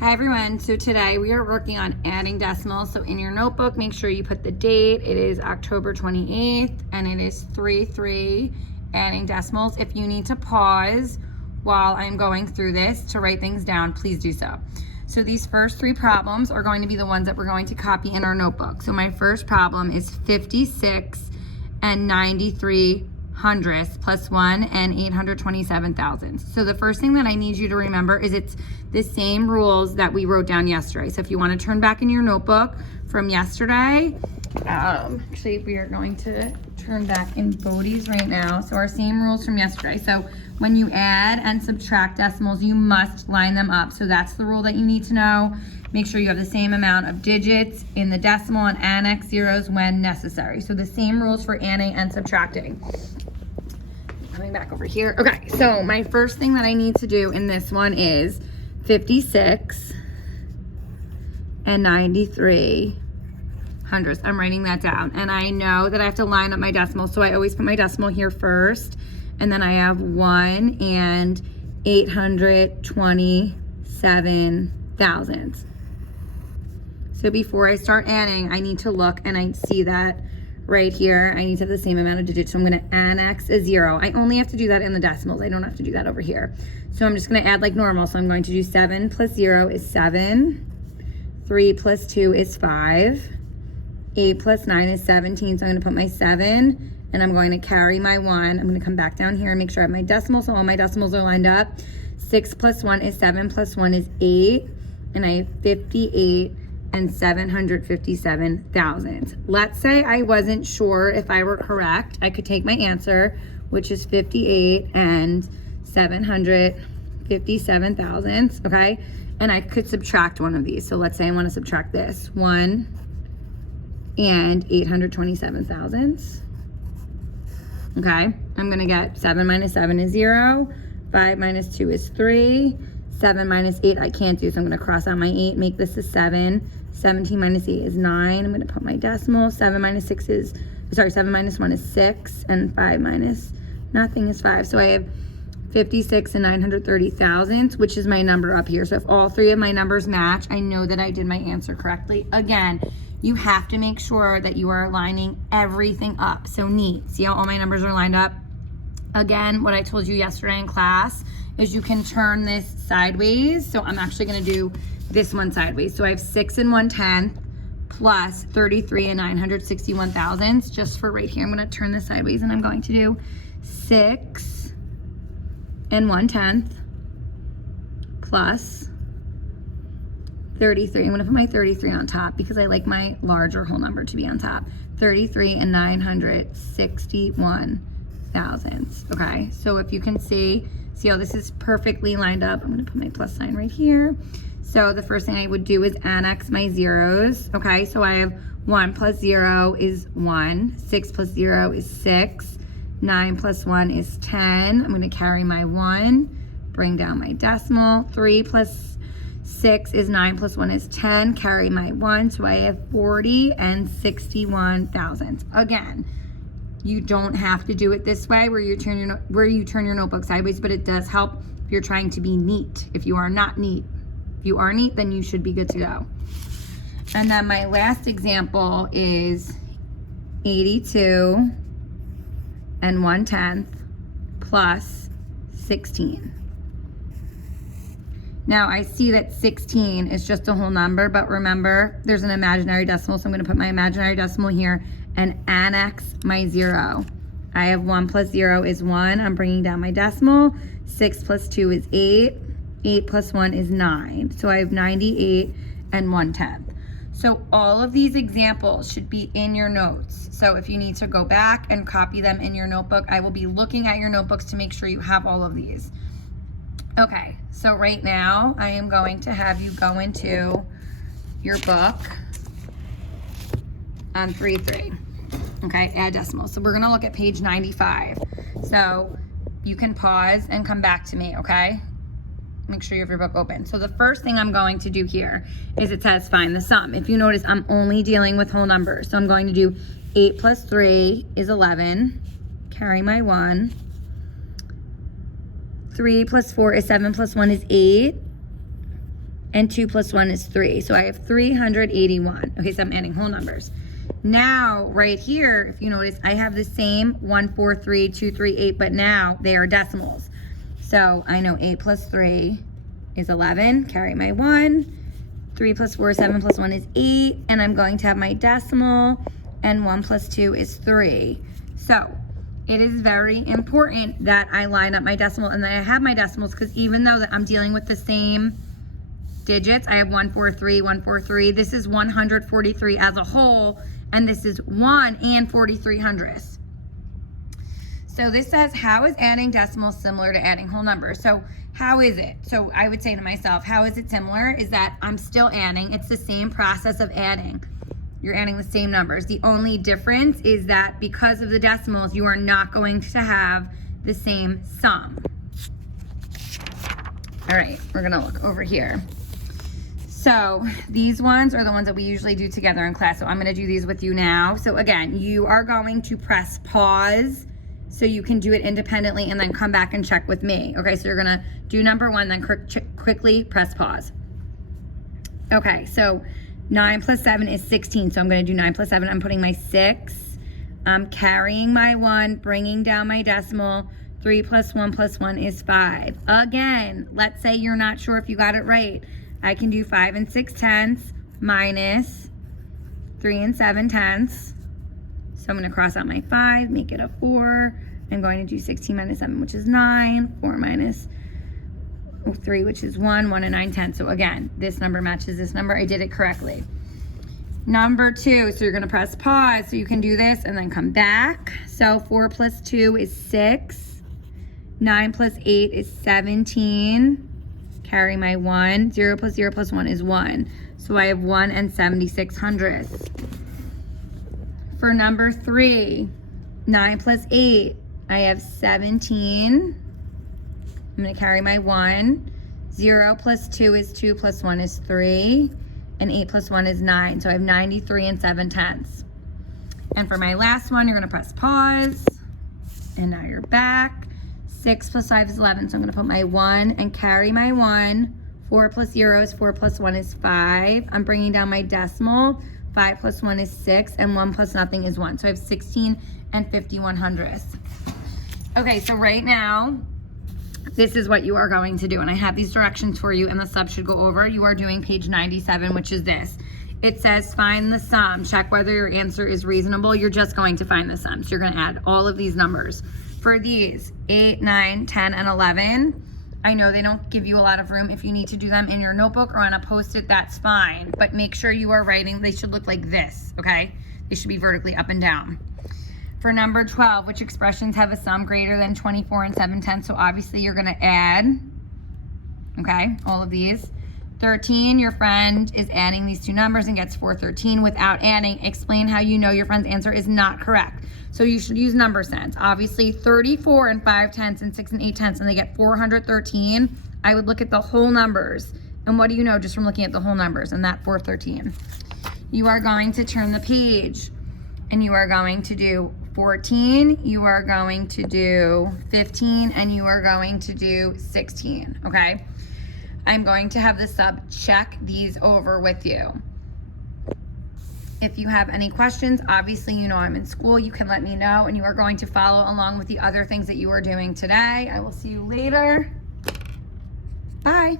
Hi everyone, so today we are working on adding decimals. So in your notebook, make sure you put the date. It is October 28th and it is 3-3 adding decimals. If you need to pause while I'm going through this to write things down, please do so. So these first three problems are going to be the ones that we're going to copy in our notebook. So my first problem is 56 and 93 hundredths plus 1 and 827 thousandths. So the first thing that I need you to remember is it's the same rules that we wrote down yesterday. So if you want to turn back in your notebook from yesterday, actually we are going to turn back in Bodie's right now. So our same rules from yesterday. So when you add and subtract decimals, you must line them up. So that's the rule that you need to know. Make sure you have the same amount of digits in the decimal and annex zeros when necessary. So the same rules for adding and subtracting. Coming back over here. Okay, so my first thing that I need to do in this one is 56 and 93 hundredths. I'm writing that down. And I know that I have to line up my decimals, so I always put my decimal here first. And then I have 1 and 827 thousandths. So before I start adding, I need to look and I see that right here, I need to have the same amount of digits. So I'm gonna annex a 0. I only have to do that in the decimals. I don't have to do that over here. So I'm just gonna add like normal. So I'm going to do 7 plus 0 is 7. 3 plus 2 is 5. 8 plus 9 is 17. So I'm gonna put my 7 and I'm going to carry my 1. I'm gonna come back down here and make sure I have my decimals. So all my decimals are lined up. 6 plus 1 is 7 plus 1 is 8. And I have 58 and 757 thousandths. Let's say I wasn't sure if I were correct. I could take my answer, which is 58 and 757 thousandths, okay? And I could subtract one of these. So let's say I want to subtract this, 1 and 827 thousandths. Okay, I'm gonna get 7 minus 7 is 0, 5 minus 2 is 3, 7 minus 8 I can't do, so I'm gonna cross out my 8, make this a 7. 17 minus 8 is 9. I'm gonna put my decimal. 7 minus 1 is 6, and 5 minus nothing is 5. So I have 56 and 930 thousandths, which is my number up here. So if all three of my numbers match, I know that I did my answer correctly. Again, you have to make sure that you are lining everything up. So neat. See how all my numbers are lined up? Again, what I told you yesterday in class is you can turn this sideways. So I'm actually gonna do this one sideways. So I have 6 and 1/10 plus 33 and 961 thousandths. Just for right here, I'm gonna turn this sideways and I'm going to do 6 and 1/10 plus 33. I'm gonna put my 33 on top because I like my larger whole number to be on top. 33 and 961 thousandths, okay? So if you can see how this is perfectly lined up, I'm gonna put my plus sign right here. So the first thing I would do is annex my zeros, okay? So I have 1 plus 0 is 1, 6 plus 0 is 6, 9 plus 1 is 10. I'm gonna carry my 1, bring down my decimal. 3 plus 6 is 9 plus 1 is 10, carry my 1. So I have 40 and 61 thousandths. Again, you don't have to do it this way where you turn your notebook sideways, but it does help if you're trying to be neat. If you are not neat, if you are neat, then you should be good to go. And then my last example is 82 and 1/10 plus 16. Now I see that 16 is just a whole number, but remember there's an imaginary decimal, so I'm gonna put my imaginary decimal here and annex my 0. I have 1 plus 0 is 1. I'm bringing down my decimal. 6 plus 2 is 8. 8 plus 1 is 9. So I have 98 and 1/10. So all of these examples should be in your notes. So if you need to go back and copy them in your notebook, I will be looking at your notebooks to make sure you have all of these. Okay, so right now I am going to have you go into your book on 3-3. Okay, add decimals. So we're gonna look at page 95. So you can pause and come back to me, okay? Make sure you have your book open. So the first thing I'm going to do here is it says find the sum. If you notice, I'm only dealing with whole numbers. So I'm going to do 8 plus 3 is 11. Carry my 1. 3 plus 4 is 7 plus 1 is 8. and 2 plus 1 is 3. So I have 381. Okay, so I'm adding whole numbers. Now, right here, if you notice, I have the same 1, 4, 3, 2, 3, 8, but now they are decimals. So I know 8 plus 3 is 11, carry my 1. 3 plus 4, 7 plus 1 is 8, and I'm going to have my decimal, and 1 plus 2 is 3. So it is very important that I line up my decimal and that I have my decimals, because even though that I'm dealing with the same digits, I have 143, 143. This is 143 as a whole, and this is 1 and 43 hundredths. So this says, how is adding decimals similar to adding whole numbers? So how is it? So I would say to myself, how is it similar? Is that I'm still adding. It's the same process of adding. You're adding the same numbers. The only difference is that because of the decimals, you are not going to have the same sum. All right, we're gonna look over here. So these ones are the ones that we usually do together in class. So I'm gonna do these with you now. So again, you are going to press pause so you can do it independently and then come back and check with me. Okay, so you're gonna do number 1, then quickly press pause. Okay, so 9 plus 7 is 16. So I'm gonna do 9 plus 7. I'm putting my 6. I'm carrying my 1, bringing down my decimal. 3 plus 1 plus 1 is 5. Again, let's say you're not sure if you got it right. I can do 5 and 6/10 minus 3 and 7/10. So I'm gonna cross out my 5, make it a 4. I'm going to do 16 minus 7, which is 9. 4 minus 3, which is 1. 1 and 9/10. So again, this number matches this number. I did it correctly. Number 2, so you're gonna press pause so you can do this and then come back. So 4 plus 2 is 6. 9 plus 8 is 17. Carry my 1. 0 plus 0 plus 1 is 1. So I have 1 and 76 hundredths. For number 3, 9 plus 8, I have 17. I'm gonna carry my 1. 0 plus 2 is 2 plus 1 is 3. And 8 plus 1 is 9. So I have 93 and 7/10. And for my last one, you're gonna press pause. And now you're back. 6 plus 5 is 11, so I'm gonna put my 1 and carry my 1. 4 plus 0 is 4 plus 1 is 5. I'm bringing down my decimal. 5 plus 1 is 6, and 1 plus nothing is 1. So I have 16 and 51 hundredths. Okay, so right now, this is what you are going to do. And I have these directions for you, and the sub should go over. You are doing page 97, which is this. It says find the sum. Check whether your answer is reasonable. You're just going to find the sum. So you're gonna add all of these numbers. For these, 8, 9, 10, and 11, I know they don't give you a lot of room. If you need to do them in your notebook or on a Post-it, that's fine. But make sure you are writing, they should look like this, okay? They should be vertically up and down. For number 12, which expressions have a sum greater than 24 and 7/10? So obviously you're gonna add, okay, all of these. 13, your friend is adding these two numbers and gets 413 without adding. Explain how you know your friend's answer is not correct. So you should use number sense. Obviously 34 and 5/10 and 6 and 8/10, and they get 413. I would look at the whole numbers. And what do you know just from looking at the whole numbers and that 413? You are going to turn the page and you are going to do 14, you are going to do 15, and you are going to do 16, okay? I'm going to have the sub check these over with you. If you have any questions, obviously you know I'm in school, you can let me know, and you are going to follow along with the other things that you are doing today. I will see you later. Bye.